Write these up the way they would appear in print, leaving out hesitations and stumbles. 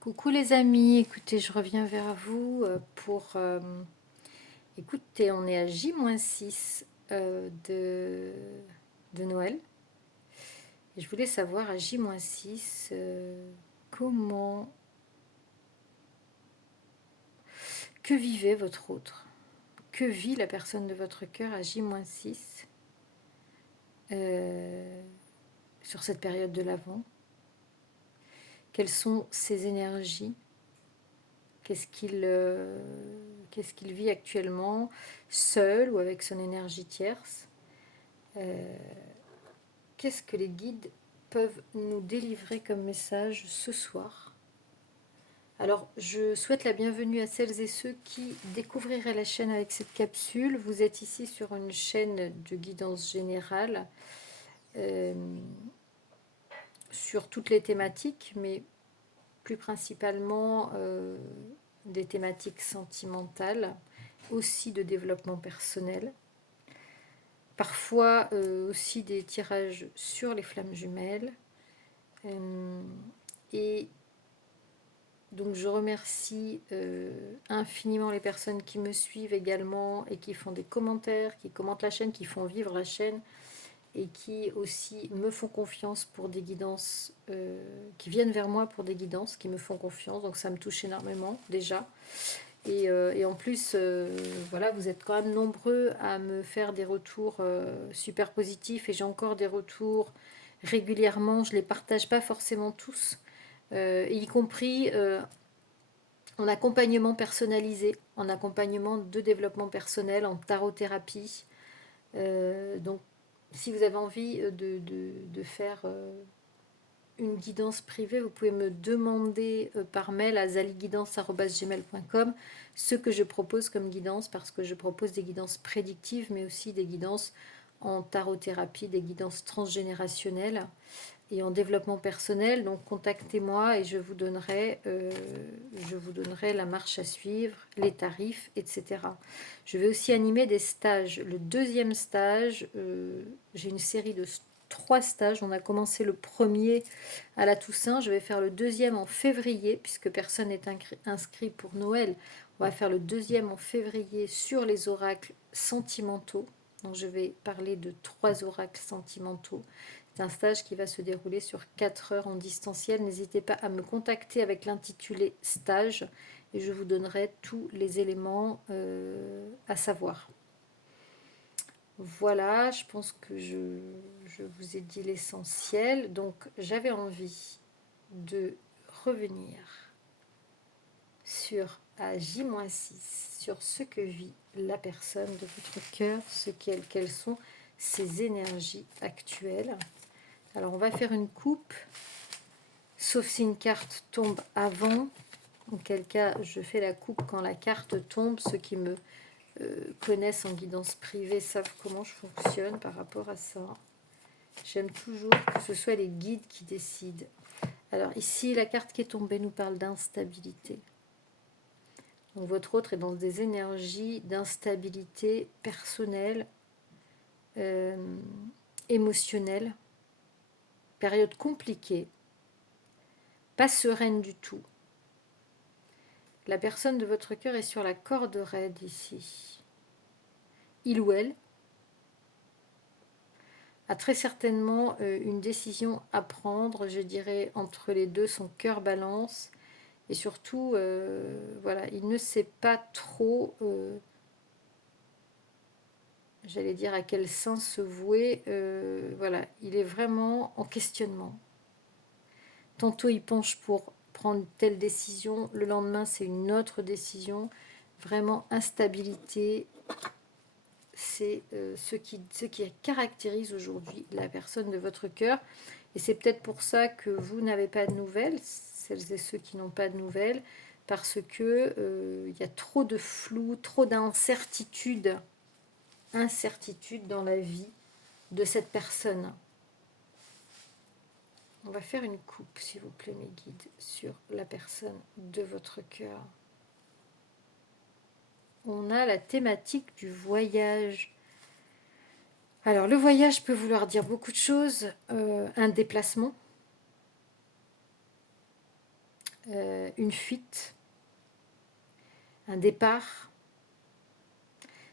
Coucou les amis, écoutez, je reviens vers vous pour... écoutez, on est à J-6 de Noël. Et je voulais savoir à J-6 comment... Que vivait votre autre? Que vit la personne de votre cœur à J-6 sur cette période de l'Avent? Quelles sont ses énergies? Qu'est-ce qu'il vit actuellement, seul ou avec son énergie tierce? Qu'est-ce que les guides peuvent nous délivrer comme message ce soir? Alors, je souhaite la bienvenue à celles et ceux qui découvriraient la chaîne avec cette capsule. Vous êtes ici sur une chaîne de guidance générale euh, sur toutes les thématiques, mais plus principalement des thématiques sentimentales, aussi de développement personnel. Parfois aussi des tirages sur les flammes jumelles. Et donc je remercie infiniment les personnes qui me suivent également et qui font des commentaires, qui commentent la chaîne, qui font vivre la chaîne et qui aussi me font confiance pour des guidances, qui viennent vers moi pour des guidances, qui me font confiance. Donc ça me touche énormément déjà. Et en plus, voilà, vous êtes quand même nombreux à me faire des retours super positifs et j'ai encore des retours régulièrement. Je ne les partage pas forcément tous, y compris en accompagnement personnalisé, en accompagnement de développement personnel, en tarothérapie. Donc, si vous avez envie de faire une guidance privée, vous pouvez me demander par mail à zaliguidance@gmail.com ce que je propose comme guidance, parce que je propose des guidances prédictives, mais aussi des guidances en tarothérapie, des guidances transgénérationnelles et en développement personnel. Donc contactez-moi et je vous donnerai la marche à suivre, les tarifs, etc. Je vais aussi animer des stages. Le deuxième stage, j'ai une série de 3 stages. On a commencé le premier à la Toussaint. Je vais faire le deuxième en février, puisque personne n'est inscrit pour Noël. On va faire le deuxième en février sur les oracles sentimentaux. Donc je vais parler de 3 oracles sentimentaux. C'est un stage qui va se dérouler sur 4 heures en distanciel. N'hésitez pas à me contacter avec l'intitulé stage et je vous donnerai tous les éléments à savoir. Voilà, je pense que je vous ai dit l'essentiel. Donc j'avais envie de revenir sur à J-6, sur ce que vit la personne de votre cœur, quelles sont ses énergies actuelles. Alors on va faire une coupe, sauf si une carte tombe avant, auquel cas je fais la coupe quand la carte tombe. Ceux qui me connaissent en guidance privée savent comment je fonctionne par rapport à ça. J'aime toujours que ce soit les guides qui décident. Alors ici, la carte qui est tombée nous parle d'instabilité. Donc votre autre est dans des énergies d'instabilité personnelle, émotionnelle, période compliquée, pas sereine du tout. La personne de votre cœur est sur la corde raide ici. Il ou elle a très certainement une décision à prendre, je dirais, entre les deux. Son cœur balance et surtout, voilà, il ne sait pas trop, j'allais dire, à quel sens se vouer. Voilà, il est vraiment en questionnement. Tantôt il penche pour prendre telle décision, le lendemain c'est une autre décision. Vraiment instabilité, c'est ce qui caractérise aujourd'hui la personne de votre cœur. Et c'est peut-être pour ça que vous n'avez pas de nouvelles, celles et ceux qui n'ont pas de nouvelles, parce que y a trop de flou, trop d'incertitude, dans la vie de cette personne. On va faire une coupe, s'il vous plaît, mes guides, sur la personne de votre cœur. On a la thématique du voyage. Alors, le voyage peut vouloir dire beaucoup de choses. Un déplacement, une fuite, un départ.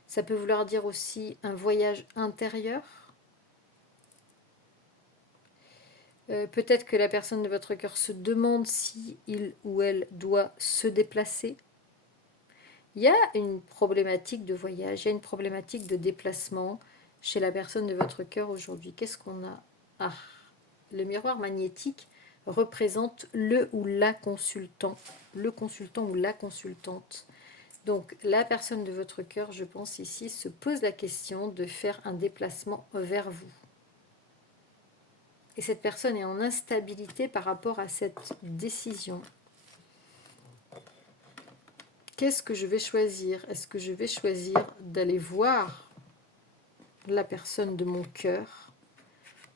Ça peut vouloir dire aussi un voyage intérieur. Peut-être que la personne de votre cœur se demande si il ou elle doit se déplacer. Il y a une problématique de voyage, il y a une problématique de déplacement chez la personne de votre cœur aujourd'hui. Qu'est-ce qu'on a? Ah, le miroir magnétique représente le ou la consultant ou la consultante. Donc la personne de votre cœur, je pense ici, se pose la question de faire un déplacement vers vous. Et cette personne est en instabilité par rapport à cette décision. Qu'est-ce que je vais choisir? Est-ce que je vais choisir d'aller voir la personne de mon cœur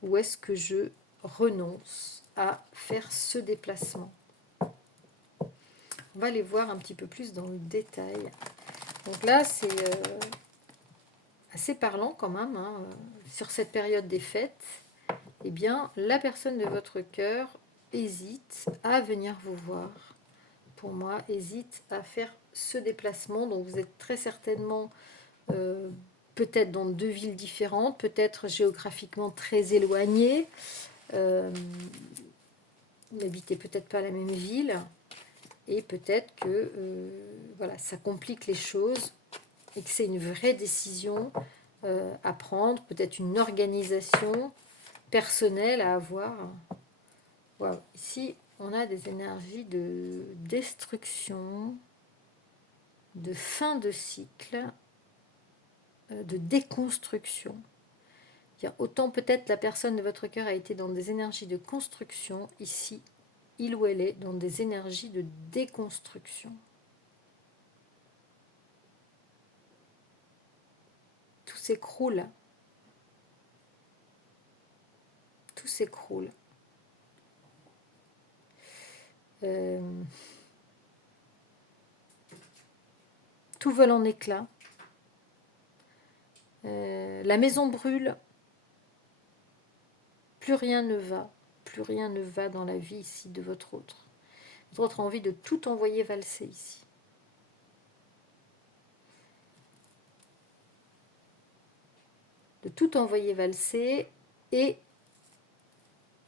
ou est-ce que je renonce à faire ce déplacement? On va aller voir un petit peu plus dans le détail. Donc là, c'est assez parlant quand même, hein. Sur cette période des fêtes, eh bien, la personne de votre cœur hésite à venir vous voir. Pour moi, hésite à faire ce déplacement. Donc vous êtes très certainement peut-être dans 2 villes différentes, peut-être géographiquement très éloignées. Vous n'habitez peut-être pas la même ville. Et peut-être que voilà, ça complique les choses et que c'est une vraie décision à prendre, peut-être une organisation personnelle à avoir. Wow. Ici, on a des énergies de destruction, de fin de cycle, de déconstruction. Autant peut-être la personne de votre cœur a été dans des énergies de construction, ici, il ou elle est dans des énergies de déconstruction. Tout s'écroule. Tout s'écroule. Tout vole en éclats. La maison brûle. Plus rien ne va. Plus rien ne va dans la vie ici de votre autre. Votre autre a envie de tout envoyer valser ici. De tout envoyer valser et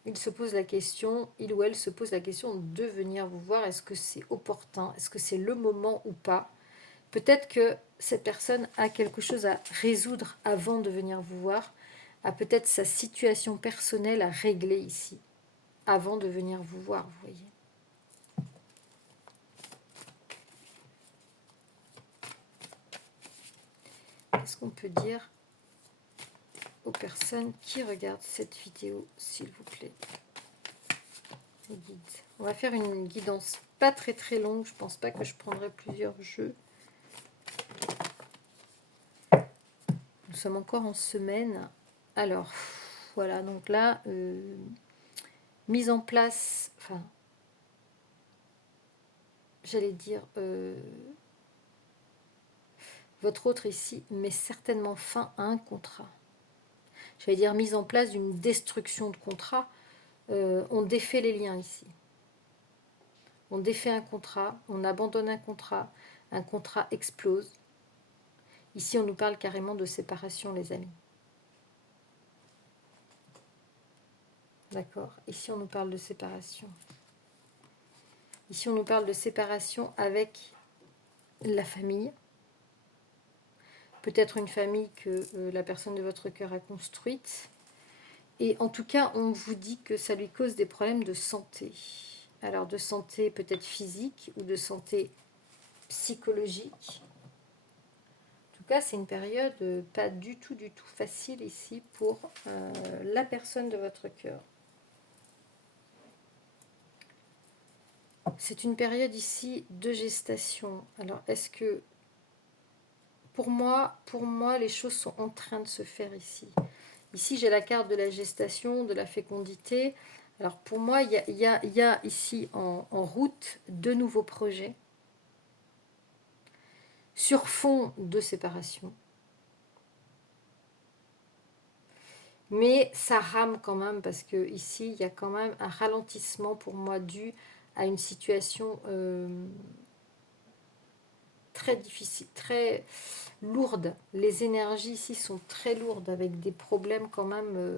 il se pose la question, il ou elle se pose la question de venir vous voir. Est-ce que c'est opportun? Est-ce que c'est le moment ou pas? Peut-être que cette personne a quelque chose à résoudre avant de venir vous voir, a peut-être sa situation personnelle à régler ici, avant de venir vous voir, vous voyez. Qu'est-ce qu'on peut dire aux personnes qui regardent cette vidéo, s'il vous plaît? Les guides. On va faire une guidance pas très très longue, je pense pas que je prendrai plusieurs jeux. Nous sommes encore en semaine. Alors, voilà, donc là, mise en place, enfin, j'allais dire, votre autre ici met certainement fin à un contrat. J'allais dire mise en place d'une destruction de contrat. On défait les liens ici. On défait un contrat, on abandonne un contrat explose. Ici, on nous parle carrément de séparation, les amis. D'accord? Ici, on nous parle de séparation. Ici, on nous parle de séparation avec la famille. Peut-être une famille que la personne de votre cœur a construite. Et en tout cas, on vous dit que ça lui cause des problèmes de santé. Alors, de santé peut-être physique ou de santé psychologique. En tout cas, c'est une période pas du tout facile ici pour la personne de votre cœur. C'est une période ici de gestation. Alors, est-ce que pour moi, les choses sont en train de se faire ici. Ici, j'ai la carte de la gestation, de la fécondité. Alors, pour moi, il y a ici en route de nouveaux projets sur fond de séparation. Mais ça rame quand même parce que ici, il y a quand même un ralentissement pour moi dû à une situation très difficile, très lourde. Les énergies ici sont très lourdes, avec des problèmes quand même,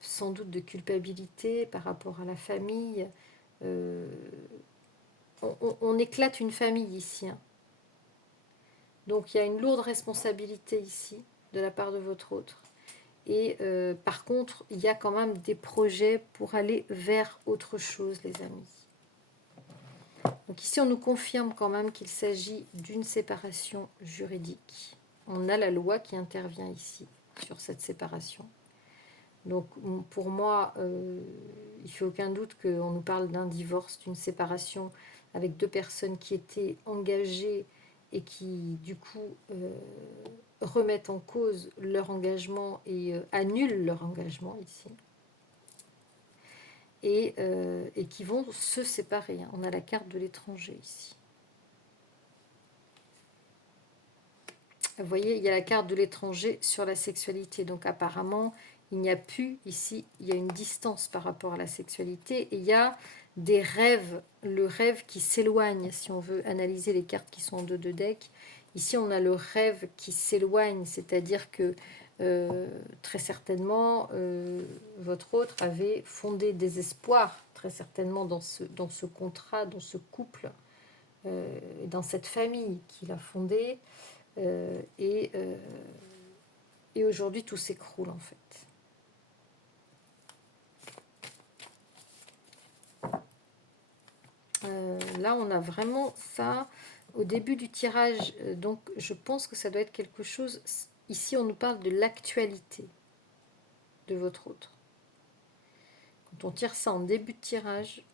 sans doute de culpabilité par rapport à la famille. On éclate une famille ici, hein. Donc il y a une lourde responsabilité ici de la part de votre autre. Et par contre, il y a quand même des projets pour aller vers autre chose, les amis. Donc ici, on nous confirme quand même qu'il s'agit d'une séparation juridique. On a la loi qui intervient ici sur cette séparation. Donc pour moi, il ne fait aucun doute qu'on nous parle d'un divorce, d'une séparation avec deux personnes qui étaient engagées et qui du coup remettent en cause leur engagement et annulent leur engagement ici. Et qui vont se séparer. On a la carte de l'étranger ici. Vous voyez, il y a la carte de l'étranger sur la sexualité. Donc apparemment, il n'y a plus ici, il y a une distance par rapport à la sexualité. Et il y a des rêves, le rêve qui s'éloigne, si on veut analyser les cartes qui sont en deux de deck. Ici, on a le rêve qui s'éloigne, c'est-à-dire que très certainement, votre autre avait fondé des espoirs, très certainement dans ce contrat, dans ce couple, dans cette famille qu'il a fondée. Et aujourd'hui, tout s'écroule en fait. Là, on a vraiment ça au début du tirage. Donc, je pense que ça doit être quelque chose... Ici, on nous parle de l'actualité de votre autre. Quand on tire ça en début de tirage,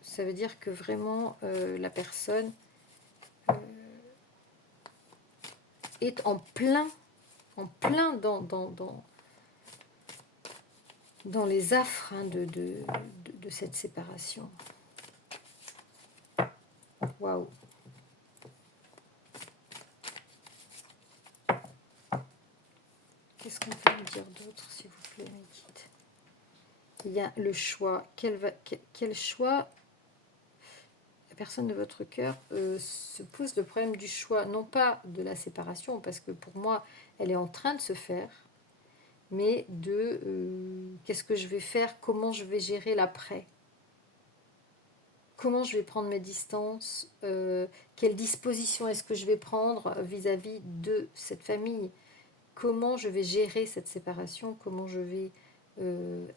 ça veut dire que vraiment, la personne est en plein dans les affres, hein, de cette séparation. Waouh! Qu'est-ce qu'on peut me dire d'autre, s'il vous plaît, mes guides? Il y a le choix. Quel choix? La personne de votre cœur se pose le problème du choix, non pas de la séparation, parce que pour moi, elle est en train de se faire, mais de qu'est-ce que je vais faire, comment je vais gérer l'après, comment je vais prendre mes distances, quelle disposition est-ce que je vais prendre vis-à-vis de cette famille, comment je vais gérer cette séparation, comment je vais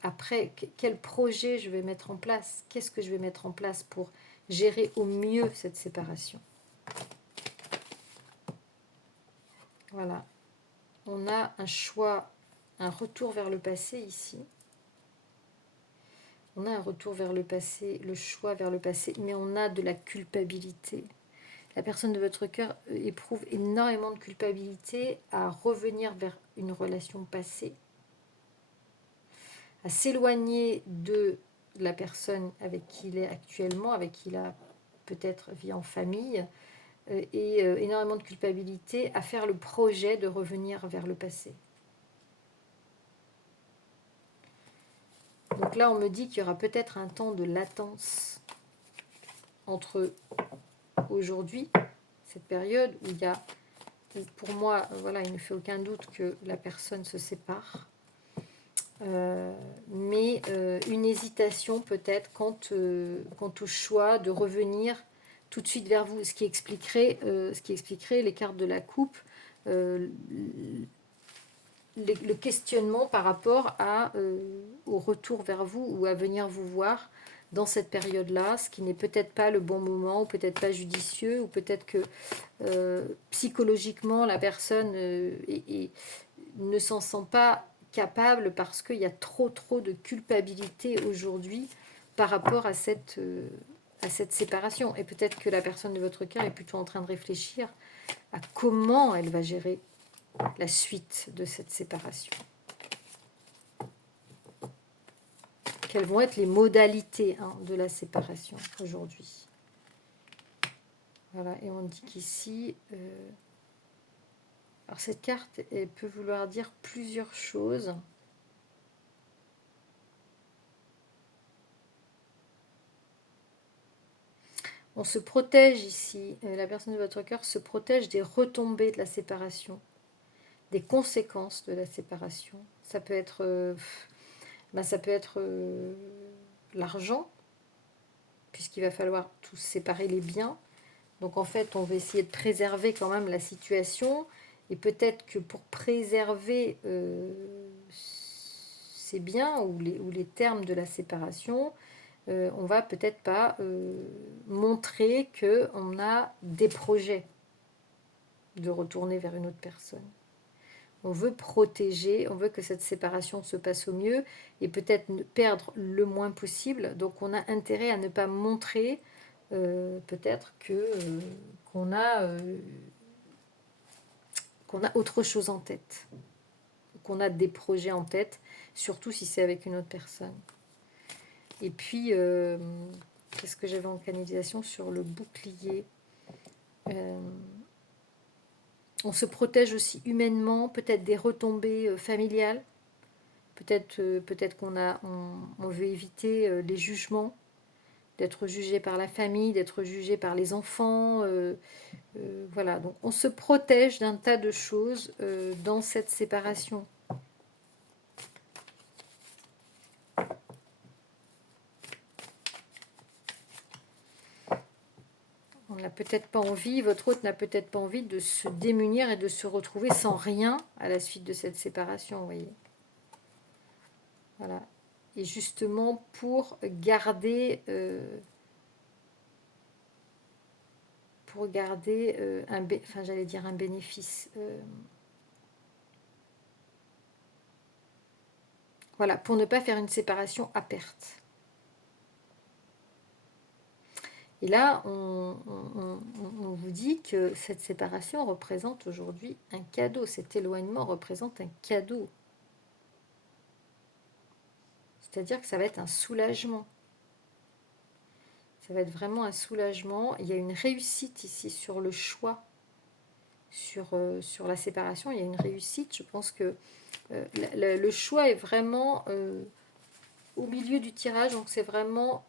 après, quel projet je vais mettre en place, qu'est-ce que je vais mettre en place pour gérer au mieux cette séparation. Voilà. On a un choix, un retour vers le passé ici. On a un retour vers le passé, le choix vers le passé, mais on a de la culpabilité. La personne de votre cœur éprouve énormément de culpabilité à revenir vers une relation passée, à s'éloigner de la personne avec qui il est actuellement, avec qui il a peut-être vie en famille, et énormément de culpabilité à faire le projet de revenir vers le passé. Donc là, on me dit qu'il y aura peut-être un temps de latence entre aujourd'hui, cette période où il y a, pour moi, voilà, il ne fait aucun doute que la personne se sépare, mais une hésitation peut-être quant au choix de revenir tout de suite vers vous, ce qui expliquerait les cartes de la coupe, le questionnement par rapport au retour vers vous ou à venir vous voir dans cette période-là, ce qui n'est peut-être pas le bon moment, ou peut-être pas judicieux, ou peut-être que psychologiquement la personne ne s'en sent pas capable parce qu'il y a trop de culpabilité aujourd'hui par rapport à cette séparation. Et peut-être que la personne de votre cœur est plutôt en train de réfléchir à comment elle va gérer la suite de cette séparation. Quelles vont être les modalités de la séparation aujourd'hui? Voilà, et on dit qu'ici... alors cette carte, elle peut vouloir dire plusieurs choses. On se protège ici, la personne de votre cœur se protège des retombées de la séparation, des conséquences de la séparation. Ça peut être, l'argent, puisqu'il va falloir tous séparer les biens. Donc en fait, on va essayer de préserver quand même la situation. Et peut-être que pour préserver ces biens ou les termes de la séparation, on va peut-être pas montrer qu'on a des projets de retourner vers une autre personne. On veut protéger, on veut que cette séparation se passe au mieux et peut-être perdre le moins possible. Donc on a intérêt à ne pas montrer peut-être qu'on a autre chose en tête, qu'on a des projets en tête, surtout si c'est avec une autre personne. Et puis, qu'est-ce que j'avais en canalisation sur le bouclier? On se protège aussi humainement, peut-être des retombées familiales. Peut-être on veut éviter les jugements, d'être jugé par la famille, d'être jugé par les enfants. Voilà, donc on se protège d'un tas de choses dans cette séparation. On n'a peut-être pas envie, votre hôte n'a peut-être pas envie de se démunir et de se retrouver sans rien à la suite de cette séparation, vous voyez. Voilà. Et justement pour garder un bénéfice. Voilà, pour ne pas faire une séparation à perte. Et là, on vous dit que cette séparation représente aujourd'hui un cadeau. Cet éloignement représente un cadeau. C'est-à-dire que ça va être un soulagement. Ça va être vraiment un soulagement. Il y a une réussite ici sur le choix, sur la séparation. Il y a une réussite. Je pense que le choix est vraiment au milieu du tirage. Donc c'est vraiment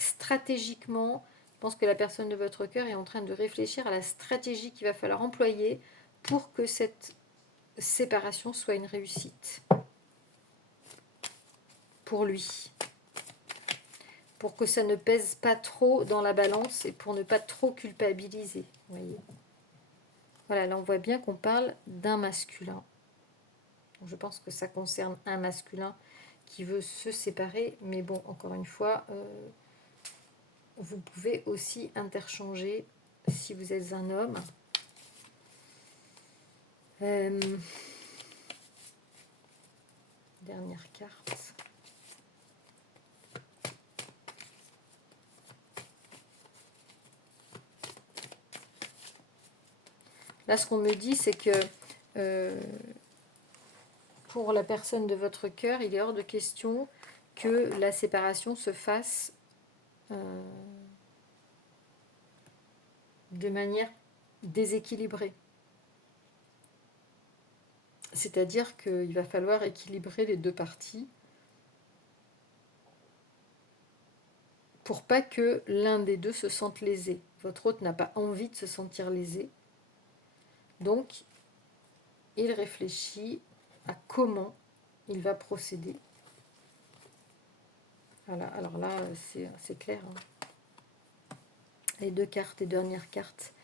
stratégiquement. Je pense que la personne de votre cœur est en train de réfléchir à la stratégie qu'il va falloir employer pour que cette séparation soit une réussite pour lui. Pour que ça ne pèse pas trop dans la balance et pour ne pas trop culpabiliser. Vous voyez. Voilà, là on voit bien qu'on parle d'un masculin. Donc, je pense que ça concerne un masculin qui veut se séparer, mais bon, encore une fois, vous pouvez aussi interchanger si vous êtes un homme. Dernière carte. Là, ce qu'on me dit, c'est que pour la personne de votre cœur, il est hors de question que la séparation se fasse de manière déséquilibrée. C'est-à-dire qu'il va falloir équilibrer les deux parties pour pas que l'un des deux se sente lésé. Votre hôte n'a pas envie de se sentir lésé. Donc, il réfléchit à comment il va procéder. Voilà, alors là, c'est clair. Hein. Les deux cartes, les dernières cartes,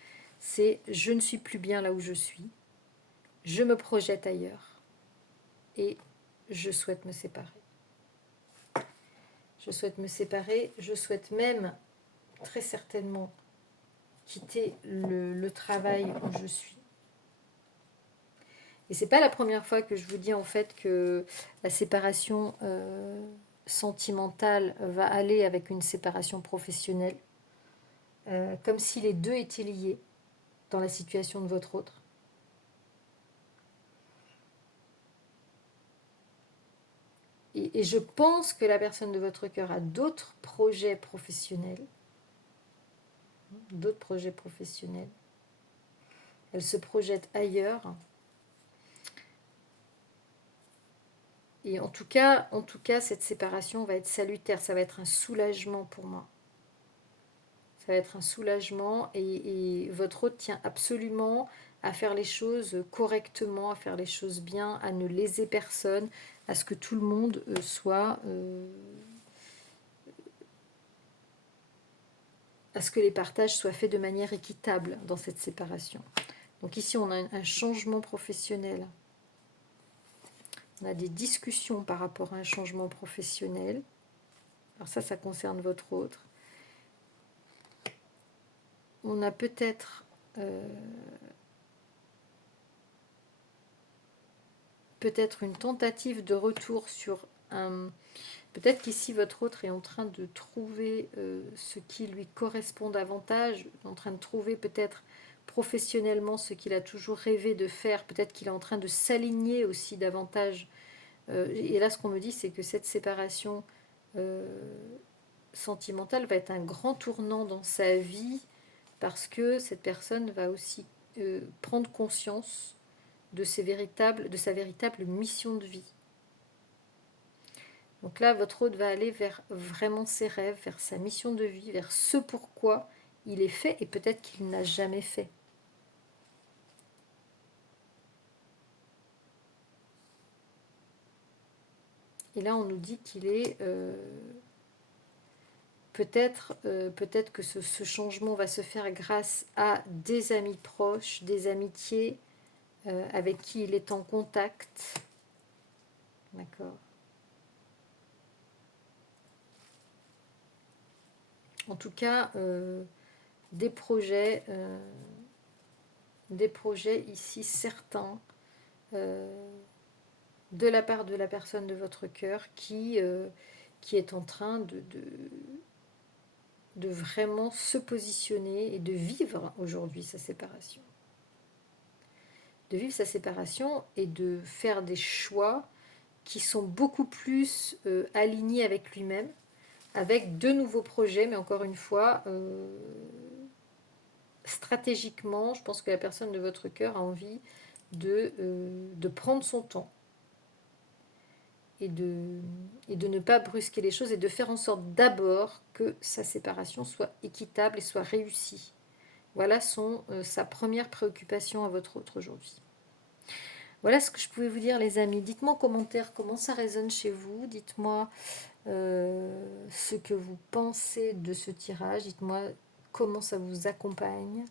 c'est « Je ne suis plus bien là où je suis. Je me projette ailleurs. Et je souhaite me séparer. » Je souhaite me séparer. Je souhaite même, très certainement, quitter le travail où je suis. Et c'est pas la première fois que je vous dis en fait que la séparation sentimentale va aller avec une séparation professionnelle, comme si les deux étaient liés dans la situation de votre autre. Et je pense que la personne de votre cœur a d'autres projets professionnels. Elle se projette ailleurs. Et en tout cas, cette séparation va être salutaire. Ça va être un soulagement pour moi. Ça va être un soulagement et votre hôte tient absolument à faire les choses correctement, à faire les choses bien, à ne léser personne, à ce que tout le monde soit... à ce que les partages soient faits de manière équitable dans cette séparation. Donc ici, on a un changement professionnel. On a des discussions par rapport à un changement professionnel. Alors ça concerne votre autre. On a peut-être une tentative de retour sur un... Peut-être qu'ici, votre autre est en train de trouver ce qui lui correspond davantage, en train de trouver peut-être professionnellement ce qu'il a toujours rêvé de faire. Peut-être qu'il est en train de s'aligner aussi davantage. Et là, ce qu'on me dit, c'est que cette séparation sentimentale va être un grand tournant dans sa vie parce que cette personne va aussi prendre conscience de sa véritable mission de vie. Donc là, votre hôte va aller vers vraiment ses rêves, vers sa mission de vie, vers ce pourquoi il est fait et peut-être qu'il n'a jamais fait. Et là, on nous dit qu'il est... peut-être que ce changement va se faire grâce à des amis proches, des amitiés avec qui il est en contact. D'accord. En tout cas, des projets ici certains de la part de la personne de votre cœur qui est en train de vraiment se positionner et de vivre aujourd'hui sa séparation. De vivre sa séparation et de faire des choix qui sont beaucoup plus alignés avec lui-même, avec de nouveaux projets, mais encore une fois, stratégiquement, je pense que la personne de votre cœur a envie de prendre son temps et de ne pas brusquer les choses et de faire en sorte d'abord que sa séparation soit équitable et soit réussie. Voilà sa première préoccupation à votre autre aujourd'hui. Voilà ce que je pouvais vous dire, les amis. Dites-moi en commentaire comment ça résonne chez vous. Dites-moi ce que vous pensez de ce tirage. Dites-moi comment ça vous accompagne.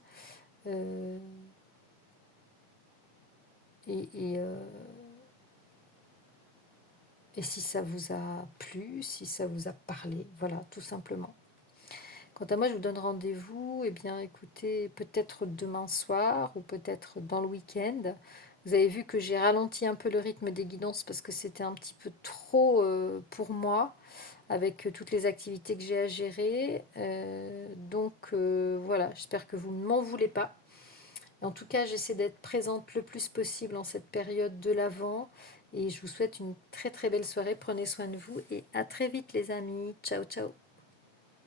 Et si ça vous a plu, si ça vous a parlé. Voilà, tout simplement. Quant à moi, je vous donne rendez-vous, écoutez, peut-être demain soir ou peut-être dans le week-end. Vous avez vu que j'ai ralenti un peu le rythme des guidances parce que c'était un petit peu trop pour moi, avec toutes les activités que j'ai à gérer. Voilà, j'espère que vous ne m'en voulez pas. En tout cas, j'essaie d'être présente le plus possible en cette période de l'Avent. Et je vous souhaite une très très belle soirée. Prenez soin de vous et à très vite les amis. Ciao, ciao.